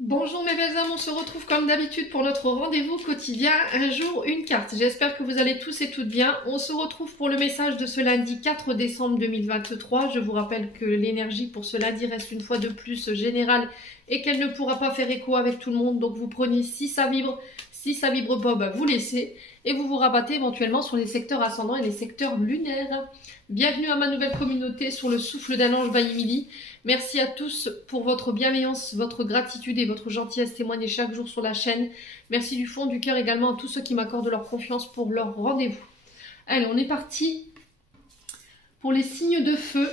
Bonjour mes belles âmes, on se retrouve comme d'habitude pour notre rendez-vous quotidien, un jour, une carte. J'espère que vous allez tous et toutes bien. On se retrouve pour le message de ce lundi 4 décembre 2023. Je vous rappelle que l'énergie pour ce lundi reste une fois de plus générale et qu'elle ne pourra pas faire écho avec tout le monde. Donc vous prenez si ça vibre pas, bah vous laissez et vous vous rabattez éventuellement sur les secteurs ascendants et les secteurs lunaires. Bienvenue à ma nouvelle communauté sur le souffle d'un ange by Emily. Merci à tous pour votre bienveillance, votre gratitude et votre gentillesse témoignée chaque jour sur la chaîne. Merci du fond du cœur également à tous ceux qui m'accordent leur confiance pour leur rendez-vous. Allez, on est parti pour les signes de feu.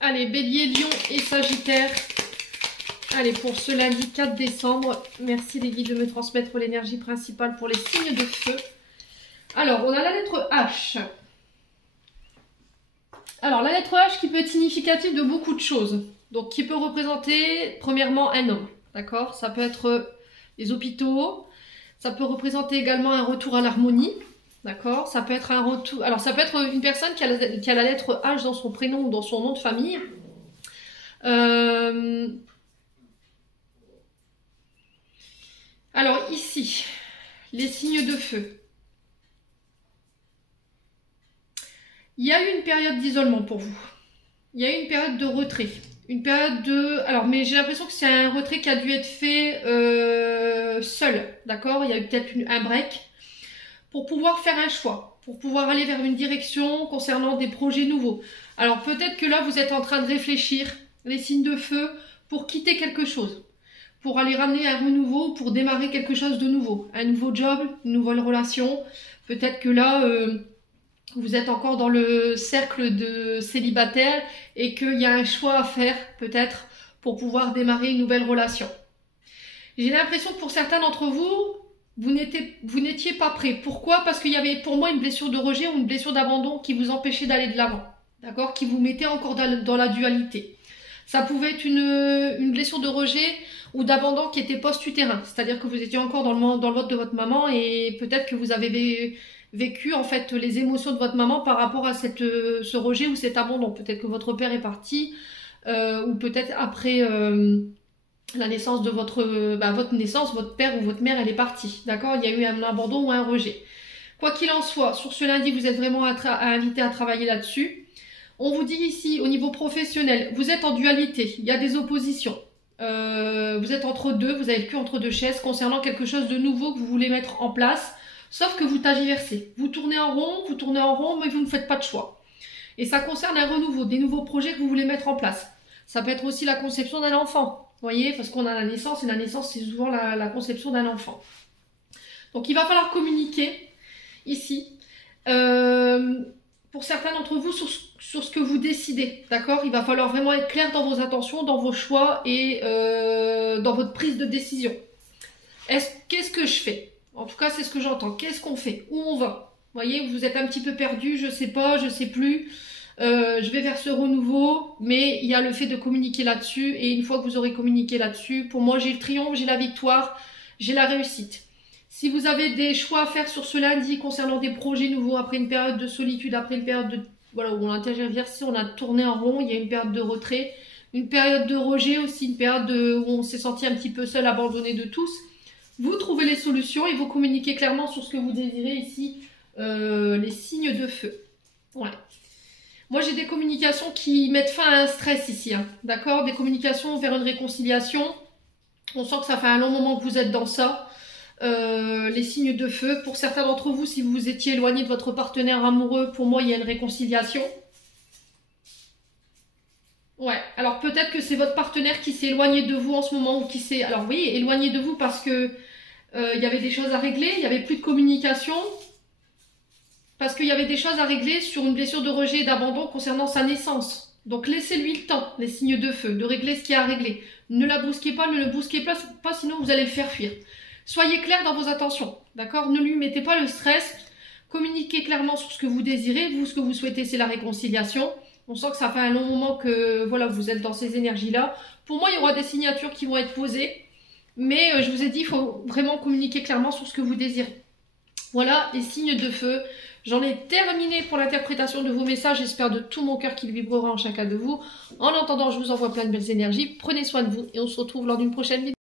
Allez, Bélier, Lion et Sagittaire. Allez, pour ce lundi 4 décembre, merci les guides de me transmettre l'énergie principale pour les signes de feu. Alors, on a la lettre H. Alors, la lettre H qui peut être significative de beaucoup de choses. Donc, qui peut représenter, premièrement, un homme. D'accord? Ça peut être les hôpitaux. Ça peut représenter également un retour à l'harmonie. D'accord? Ça peut être un retour... Alors, ça peut être une personne qui a la lettre H dans son prénom ou dans son nom de famille. Alors, ici, les signes de feu. Il y a eu une période d'isolement pour vous. Il y a eu une période de retrait. Une période de... Alors, mais j'ai l'impression que c'est un retrait qui a dû être fait seul. D'accord? Il y a eu peut-être un break. Pour pouvoir faire un choix. Pour pouvoir aller vers une direction concernant des projets nouveaux. Alors, peut-être que là, vous êtes en train de réfléchir, les signes de feu, pour quitter quelque chose. Pour aller ramener un renouveau, pour démarrer quelque chose de nouveau. Un nouveau job, une nouvelle relation. Peut-être que là... vous êtes encore dans le cercle de célibataire et qu'il y a un choix à faire peut-être pour pouvoir démarrer une nouvelle relation. J'ai l'impression que pour certains d'entre vous, vous n'étiez pas prêts. Pourquoi? Parce qu'il y avait pour moi une blessure de rejet ou une blessure d'abandon qui vous empêchait d'aller de l'avant. D'accord? Qui vous mettait encore dans la dualité. Ça pouvait être une blessure de rejet ou d'abandon qui était post-utérin. C'est-à-dire que vous étiez encore dans le ventre de votre maman et peut-être que vous avez vécu en fait les émotions de votre maman par rapport à ce rejet ou cet abandon. Peut-être que votre père est parti ou peut-être après la naissance de votre naissance, votre père ou votre mère elle est partie. D'accord? Il y a eu un abandon ou un rejet. Quoi qu'il en soit, sur ce lundi, vous êtes vraiment invité à travailler là-dessus. On vous dit ici, au niveau professionnel, vous êtes en dualité, il y a des oppositions. Vous êtes entre deux, vous avez le cul entre deux chaises concernant quelque chose de nouveau que vous voulez mettre en place, sauf que vous tergiversez. Vous tournez en rond, mais vous ne faites pas de choix. Et ça concerne un renouveau, des nouveaux projets que vous voulez mettre en place. Ça peut être aussi la conception d'un enfant, vous voyez, parce qu'on a la naissance, et la naissance, c'est souvent la conception d'un enfant. Donc, il va falloir communiquer ici. Pour certains d'entre vous sur ce que vous décidez, d'accord? Il va falloir vraiment être clair dans vos intentions, dans vos choix et dans votre prise de décision. Qu'est-ce que je fais? En tout cas, c'est ce que j'entends. Qu'est-ce qu'on fait? Où on va? Vous voyez, vous êtes un petit peu perdu, je sais pas, je sais plus. Je vais vers ce renouveau, mais il y a le fait de communiquer là-dessus. Et une fois que vous aurez communiqué là-dessus, pour moi, j'ai le triomphe, j'ai la victoire, j'ai la réussite. Si vous avez des choix à faire sur ce lundi concernant des projets nouveaux, après une période de solitude, après une période de, voilà, où on a tergiversé, on a tourné en rond, il y a une période de retrait, une période de rejet aussi, une période où on s'est senti un petit peu seul, abandonné de tous, vous trouvez les solutions et vous communiquez clairement sur ce que vous désirez ici, les signes de feu. Ouais. Moi, j'ai des communications qui mettent fin à un stress ici, hein, d'accord? Des communications vers une réconciliation. On sent que ça fait un long moment que vous êtes dans ça. Les signes de feu. Pour certains d'entre vous, si vous étiez éloigné de votre partenaire amoureux, pour moi, il y a une réconciliation. Ouais, alors peut-être que c'est votre partenaire qui s'est éloigné de vous en ce moment ou qui s'est... Alors oui, éloigné de vous parce que il y avait des choses à régler, il n'y avait plus de communication. Parce qu'il y avait des choses à régler sur une blessure de rejet et d'abandon concernant sa naissance. Donc laissez-lui le temps, les signes de feu, de régler ce qu'il y a à régler. Ne la brusquez pas, ne le brusquez pas, sinon vous allez le faire fuir. Soyez clair dans vos intentions, d'accord? Ne lui mettez pas le stress. Communiquez clairement sur ce que vous désirez. Vous, ce que vous souhaitez, c'est la réconciliation. On sent que ça fait un long moment que voilà, vous êtes dans ces énergies-là. Pour moi, il y aura des signatures qui vont être posées. Mais je vous ai dit, il faut vraiment communiquer clairement sur ce que vous désirez. Voilà les signes de feu. J'en ai terminé pour l'interprétation de vos messages. J'espère de tout mon cœur qu'il vibrera en chacun de vous. En attendant, je vous envoie plein de belles énergies. Prenez soin de vous et on se retrouve lors d'une prochaine vidéo.